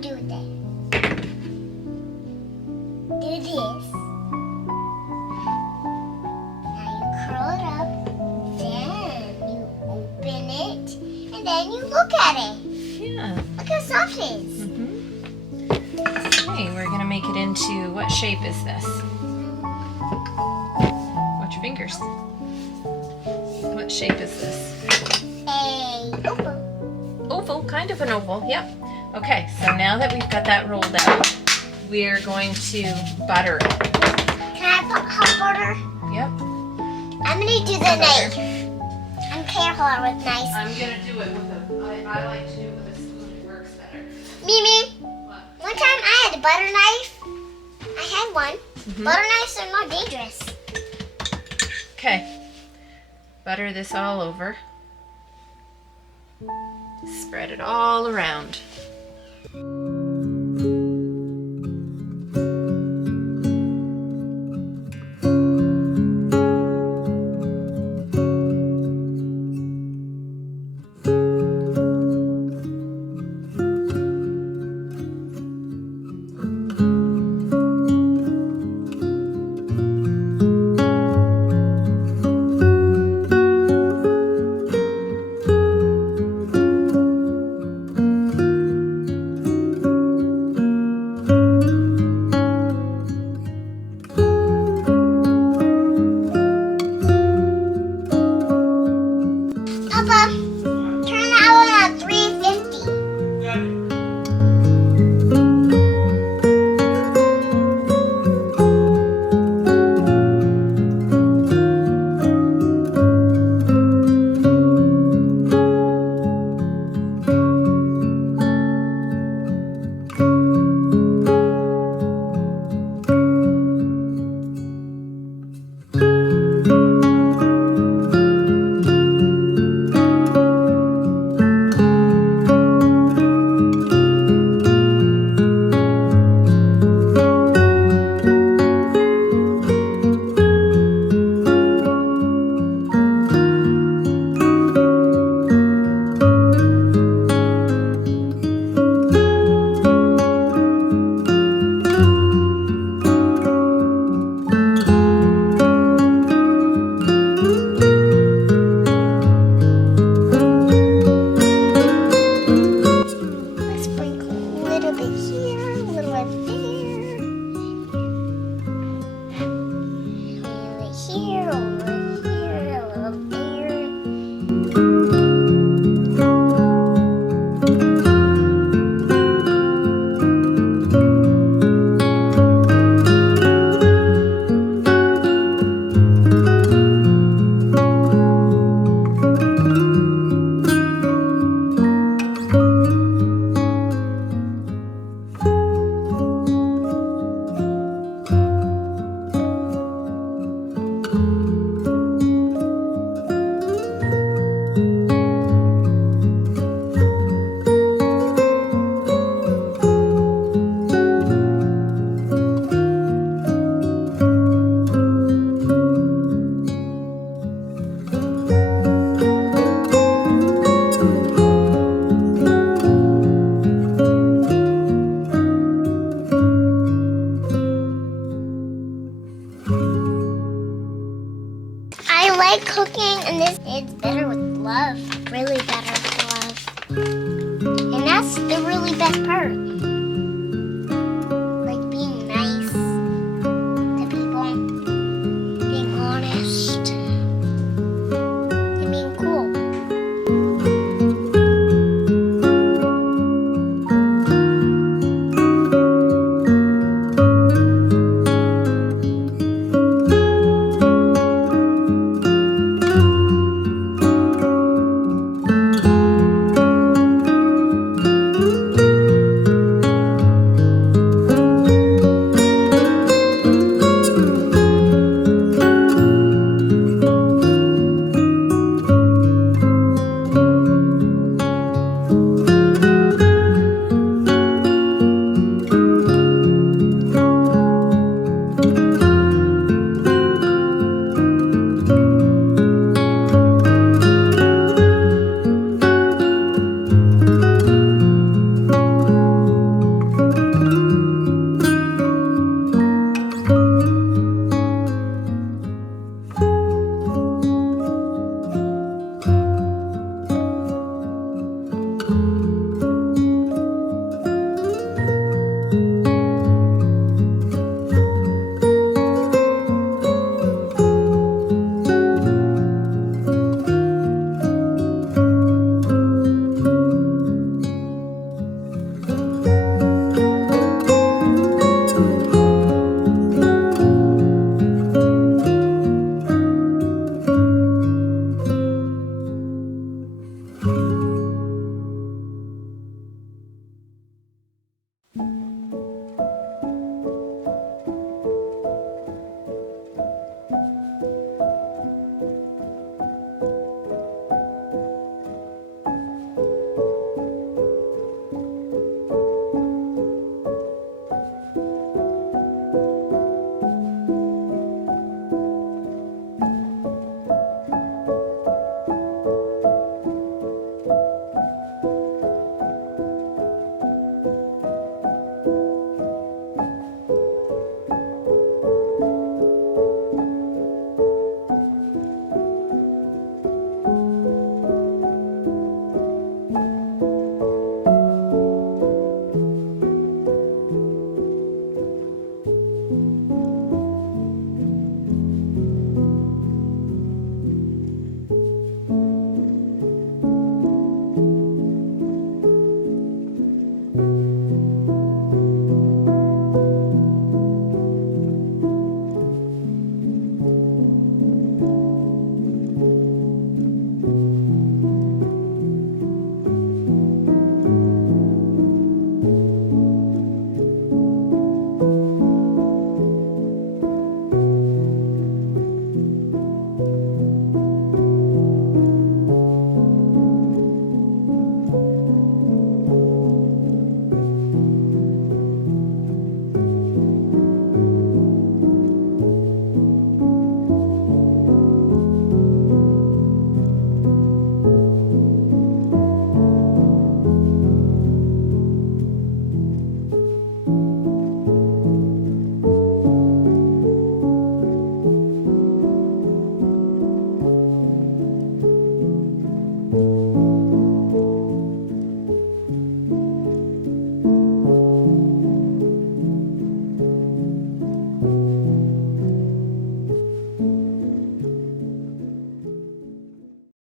want to do with it? Do this. Now you curl it up. Then you open it. And then you look at it. Yeah. Look how soft it is. Okay, we're gonna make it into, what shape is this? Watch your fingers. What shape is this? A oval. Oval, kind of an oval, yep. Okay, so now that we've got that rolled out, we're going to butter it. Can I put hot butter? Yep. I'm gonna do the knife. I'm careful with knives. I'm gonna do it with I like to do it with a spoon, it works better. Mimi, What? one time I had a butter knife. I had one. Mhm. Butter knives are more dangerous. Okay, butter this all over. Spread it all around. Papa, turn that one on 350. Let's sprinkle a little bit here, a little bit there. A little bit here, a little here, a little there. I like cooking, and this is better with love. Really better with love. And that's the really best part.